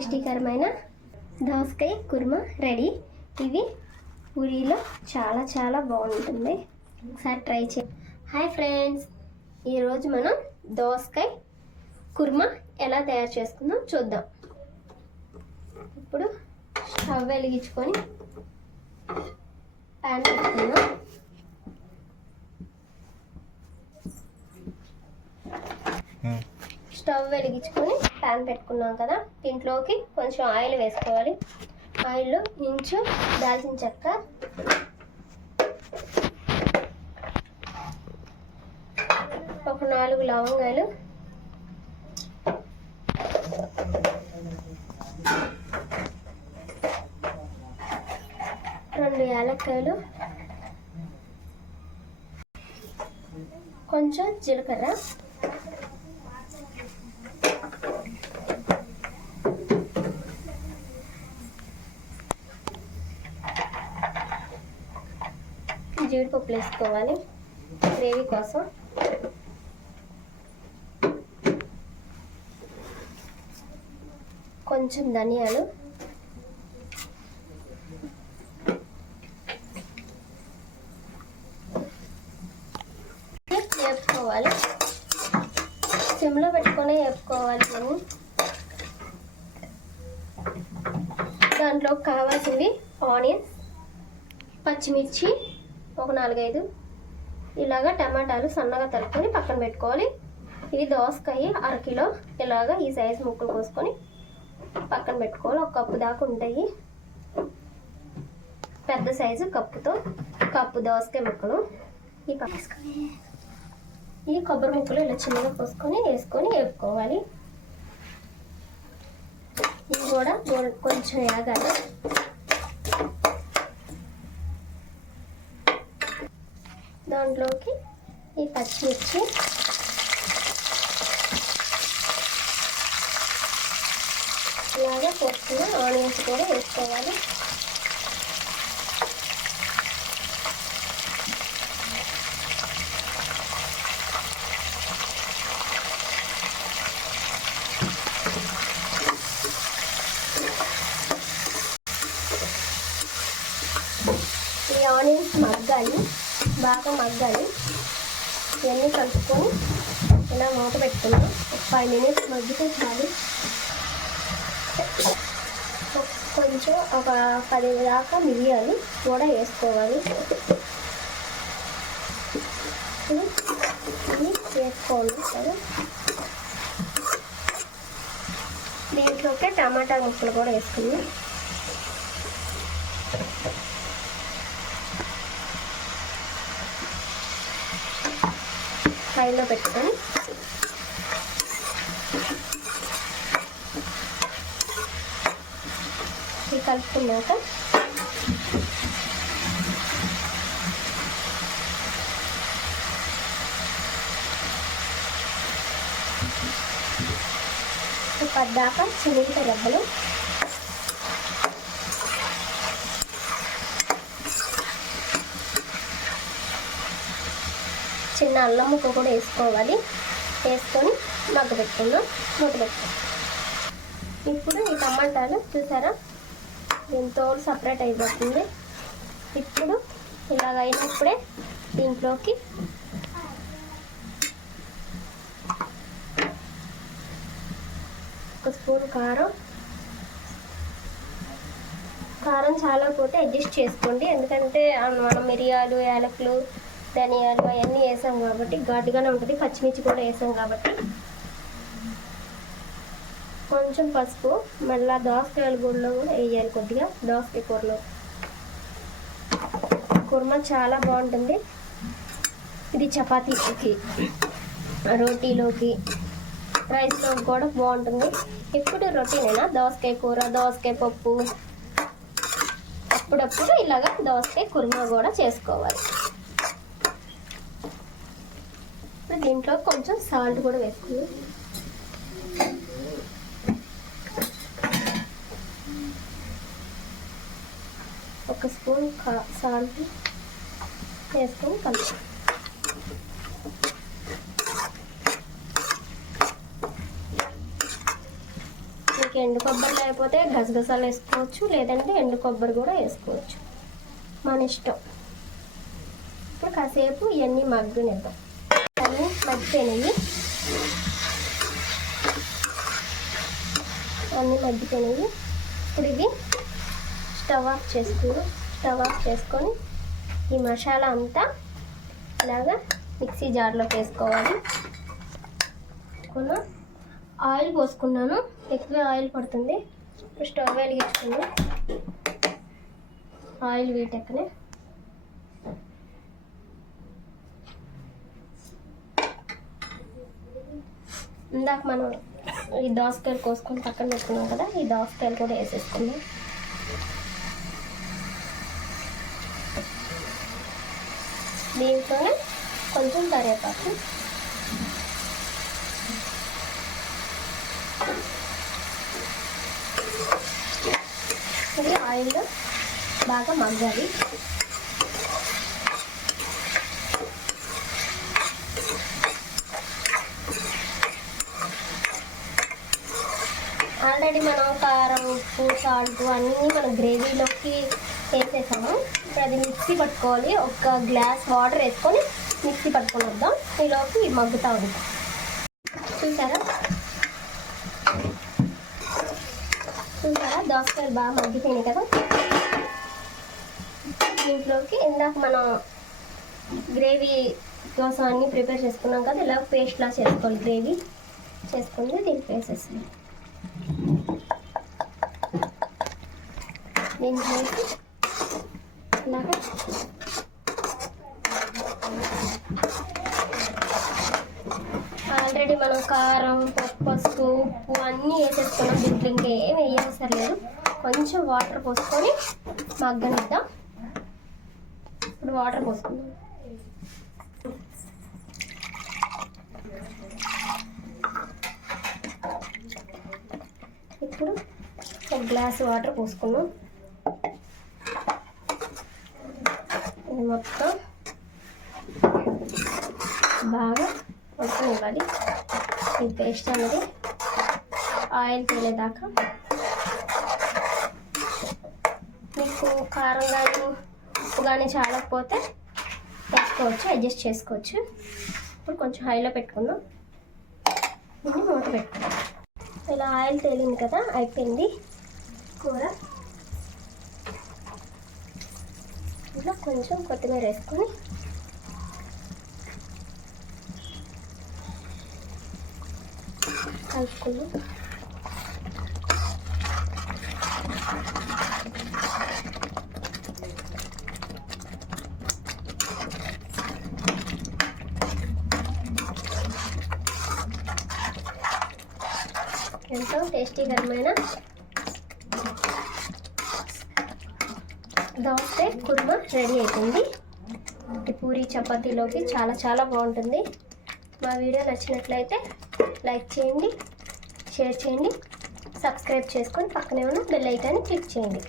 టేస్టీకరమైన దోసకాయ కుర్మా రెడీ. ఇవి పూరీలో చాలా చాలా బాగుంటుంది, ఒకసారి ట్రై చే. హాయ్ ఫ్రెండ్స్, ఈరోజు మనం దోసకాయ కుర్మా ఎలా తయారు చేసుకుందాం చూద్దాం. ఇప్పుడు స్టవ్ వెలిగించుకొని ప్యాన్ పెట్టుకుందాం. స్టవ్ వెలిగించుకొని ప్యాన్ పెట్టుకున్నాం కదా, దీంట్లోకి కొంచెం ఆయిల్ వేసుకోవాలి. ఆయిల్లో ఇంచు దాల్చిన చెక్క, ఒక 4 లవంగాలు, 2 యాలక్కాయలు, కొంచెం జీలకర్ర, జీడిపప్పు వేసుకోవాలి గ్రేవీ కోసం. కొంచెం ధనియాలు, వేపుకోవాలి. సిమ్లో పెట్టుకొని వేపుకోవాలి. మనం దాంట్లో కావాల్సినవి ఆనియన్స్, పచ్చిమిర్చి ఒక 4-5, ఇలాగా టమాటాలు సన్నగా తరుక్కొని పక్కన పెట్టుకోవాలి. ఇది దోసకాయ 1/2 కిలో, ఇలాగా ఈ సైజు ముక్కలు కోసుకొని పక్కన పెట్టుకోవాలి. 1 కప్పు దాకా ఉంటాయి. పెద్ద సైజు కప్పుతో కప్పు దోసకాయ ముక్కలు ఈ కొబ్బరి ముక్కలు ఇలా చిన్నగా కోసుకొని వేసుకొని వేపుకోవాలి. ఇవి కూడా కొంచెం వేగాలి. దాంట్లోకి ఈ పచ్చిమిర్చి, ఇలాగా పోసుకున్న ఆనియన్స్ కూడా వేసుకోవాలి. ఈ ఆనియన్స్ మగ్గాలి, బాగా మగ్గాలి. ఇవన్నీ కలుపుకొని ఇలా మూత పెట్టుకున్నాం. 5 మినిట్స్ మగ్గితే చాలు. కొంచెం ఒక 10 దాకా మిరియాలు కూడా వేసుకోవాలి. ఇది వేసుకోవాలి కదా. దీంట్లోకి టమాటా ముక్కలు కూడా వేసుకున్నాం. హైలో పెట్టుకొని ఇది కలుపుకున్నాక పద్దాకా చిన్న రెబ్బలు, చిన్న అల్లం ముక్క కూడా వేసుకోవాలి. వేసుకొని మూత పెట్టుకుందాం. ఇప్పుడు ఈ టమాటాలు చూసారా, దీంతో సపరేట్ అయిపోతుంది. ఇప్పుడు ఇలాగ అయినప్పుడే దీంట్లోకి ఒక స్పూన్ కారం చాలా పోతే అడ్జస్ట్ చేసుకోండి, ఎందుకంటే మనం మిరియాలు, యాలకులు, ధనియాలు అవన్నీ వేసాం కాబట్టి ఘాటుగానే ఉంటుంది. పచ్చిమిర్చి కూడా వేసాం కాబట్టి. కొంచెం పసుపు, మళ్ళీ దోసకాయల గుడిలో కూడా వేయాలి కొద్దిగా. దోసకాయ కూరలో కుర్మా చాలా బాగుంటుంది. ఇది చపాతీలోకి, రోటీలోకి, రైస్లోకి కూడా బాగుంటుంది. ఇప్పుడు రొటీనేనా దోసకాయ కూర, దోసకాయ పప్పు, అప్పుడప్పుడు ఇలాగా దోసకాయ కుర్మా కూడా చేసుకోవాలి. దీంట్లో కొంచెం సాల్ట్ కూడా వేసుకుందాం. ఒక స్పూన్ సాల్ట్ వేసుకొని కలుపు. మీకు ఎండు కొబ్బరి లేకపోతే గసగసాలు వేసుకోవచ్చు, లేదంటే ఎండు కొబ్బరి కూడా వేసుకోవచ్చు, మన ఇష్టం. ఇప్పుడు కాసేపు ఇవన్నీ మగ్గనిద్దాం. అన్నీ మగ్గిపోయినాయి, అన్నీ మగ్గిపోయినాయి. ఇప్పుడు ఇది స్టవ్ ఆఫ్ చేసుకొని ఈ మసాలా అంతా ఇలాగా మిక్సీ జార్లోకి వేసుకోవాలి. ఆయిల్ పోసుకున్నాను, ఎక్కువ ఆయిల్ పడుతుంది. ఇప్పుడు స్టవ్ వెలిగించుకున్నాను, ఆయిల్ వీటెక్కనే ఇందాక మనం ఈ దోసకాయలు కోసుకొని పక్కన పెట్టుకున్నాం కదా, ఈ దోసకాయలు కూడా వేసేసుకున్నాం. దీంట్లోనే కొంచెం కరివేపాకు, ఇది ఆయిల్లో బాగా మగ్గాలి. ఆల్రెడీ మనం కారం, ఉప్పు, సాల్ట్ అన్నీ మనం గ్రేవీలోకి వేసేసాము. ఇప్పుడు అది మిక్సీ పట్టుకోవాలి. ఒక గ్లాస్ వాటర్ వేసుకొని మిక్సీ పట్టుకొని వద్దాం. ఈలోపు మగ్గుతూ ఉంటాం. చూసారా దోసకాయలు బాగా మగ్గిపోయినాయి కదా. దీంట్లోకి ఇందాక మనం గ్రేవీ కోసం అన్నీ ప్రిపేర్ చేసుకున్నాం కదా, ఇలా పేస్ట్లా చేసుకోవాలి. గ్రేవీ చేసుకుంటే దీనికి వేసేస్తాం. దీంట్లోకి ఇలాగా ఆల్రెడీ మనం కారం, పసుపు, ఉప్పు అన్నీ వేసేసుకున్నాం. దీంట్లో ఇంకేం వేయవసరం లేదు. కొంచెం వాటర్ పోసుకొని మగ్గనిద్దాం. ఇప్పుడు వాటర్ పోసుకుందాం. ఇప్పుడు ఒక గ్లాస్ వాటర్ పోసుకున్నాం. ఇది మొత్తం బాగా ఉడకనివ్వాలి. ఈ పేస్ట్ అనేది ఆయిల్ తేలేదాకా. మీకు కారం కానీ ఉప్పు కానీ చాలకపోతే వేసుకోవచ్చు, అడ్జస్ట్ చేసుకోవచ్చు. ఇప్పుడు కొంచెం హైలో పెట్టుకుందాం. దీన్ని మూత పెట్టుకుందాం. ఇలా ఆయిల్ తేలింది కదా, అయిపోయింది కూర. ఇలా కొంచెం కొత్తిమీర వేసుకొని కలుపుకుందాం. ఎంతో టేస్టీకరమైన దోసకాయ కుర్మా రెడీ అయిపోయింది. పూరి చపాతీలోకి చాలా చాలా బాగుంటుంది. మా వీడియో నచ్చినట్లయితే లైక్ చేయండి, షేర్ చేయండి, సబ్స్క్రైబ్ చేసుకొని పక్కనే ఉన్న బెల్ ఐకాన్ని క్లిక్ చేయండి.